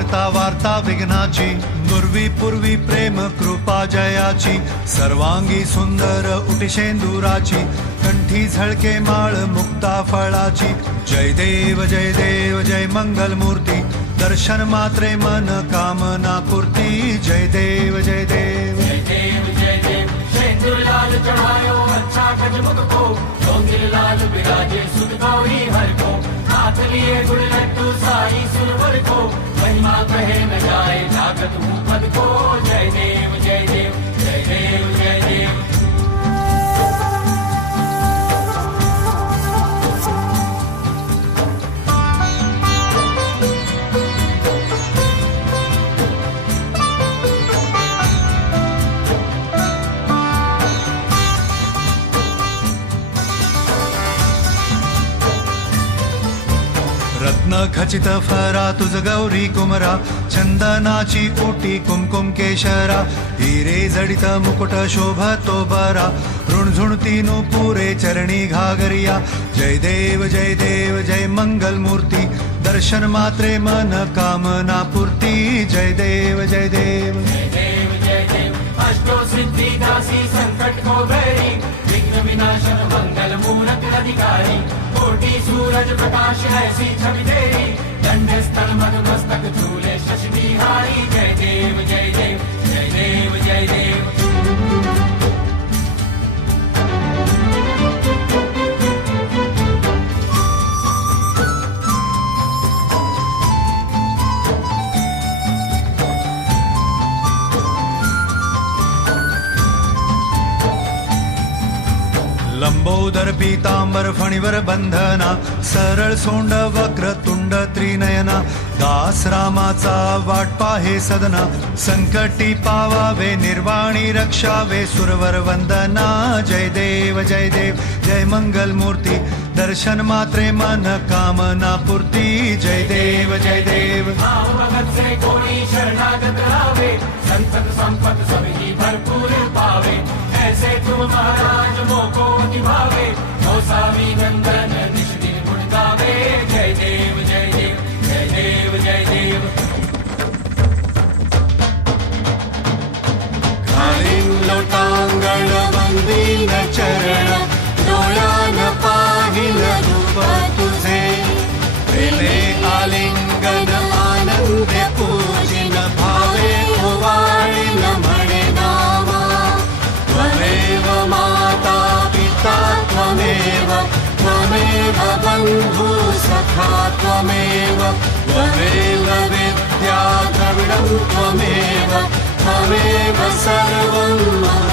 करता वार्ता विघ्नाची, नुरवी पूर्वी प्रेम कृपा जयाची, सर्वांगी सुंदर उटिशेंदुराची, कंठी झळके माळ मुक्ता फळाची. जय देव जय देव जय मंगल मूर्ती, दर्शन मात्रे मन कामना पूर्ती. जय देव जय देव जय देव जय देव शेंदूर लाल चढ़ायो अच्छा गजमुख को, डोंगिर लाल बिराजे सुध गौरी हर को, हाथ लिए गुड़ लड्डू साई सुरवर को, महिमा कहे न जाए जागत हूँ पद को. जय देव जय देव जय देव जय देव. रत्न खचित फरा तुझ गौरी कुमरा, चंदनाची ओटी कुमकुम केशरा, हिरे जडित मुकुट शोभतो बरा, ऋणझुणती पुरे चरणी घागरिया. जय देव जय देव जय मंगल मूर्ती, दर्शन मात्रे मन कामना पूर्ती. जय देव जय देव जय देव जय देव अष्टो सिद्धि दासी संकट को बैरी, विघ्न विनाशन मंगल मूरत अधिकारी, कोटि सूरज प्रकाश ऐसी छवि तेरी, दंड स्थल मद मस्तक झूले शशि बिहारी. जय देव जय देव जय देव जय देव. लंबोदर पीतांबर फणीवर बंधना, सरळ सोंड वक्र तुंड त्रिनयना, दास रामाचा वाट पाहे सदना, संकटी पावावे निर्वाणी रक्षावे सुरवर वंदना. जय देव जय देव जय मंगल मूर्ती, दर्शन मात्रे मन कामना पूर्ती. जय देव जय देव. भाव भगत से कोई शरणागत रावे, संतत संपत सभी भरपूर पावे, ऐसे तुम महाराज मोको निभावे, गोसावी नंदन निश दिन गुण गावे. जय देव जय देव जय देव जय देव. घालीन लोटांगण वंदीन चरण, डोळ्यान पाहिल रूप तुझे, प्रेमे आलिंगन आनंद पूजिन, भावे ओवाळीन म्हणे नामा. त्वमेव माता पिता त्वमेव, त्वमेव बंधु सखा त्वमेव, त्वमेव विद्या द्रविणं त्वमेव, त्वमेव सर्वं मम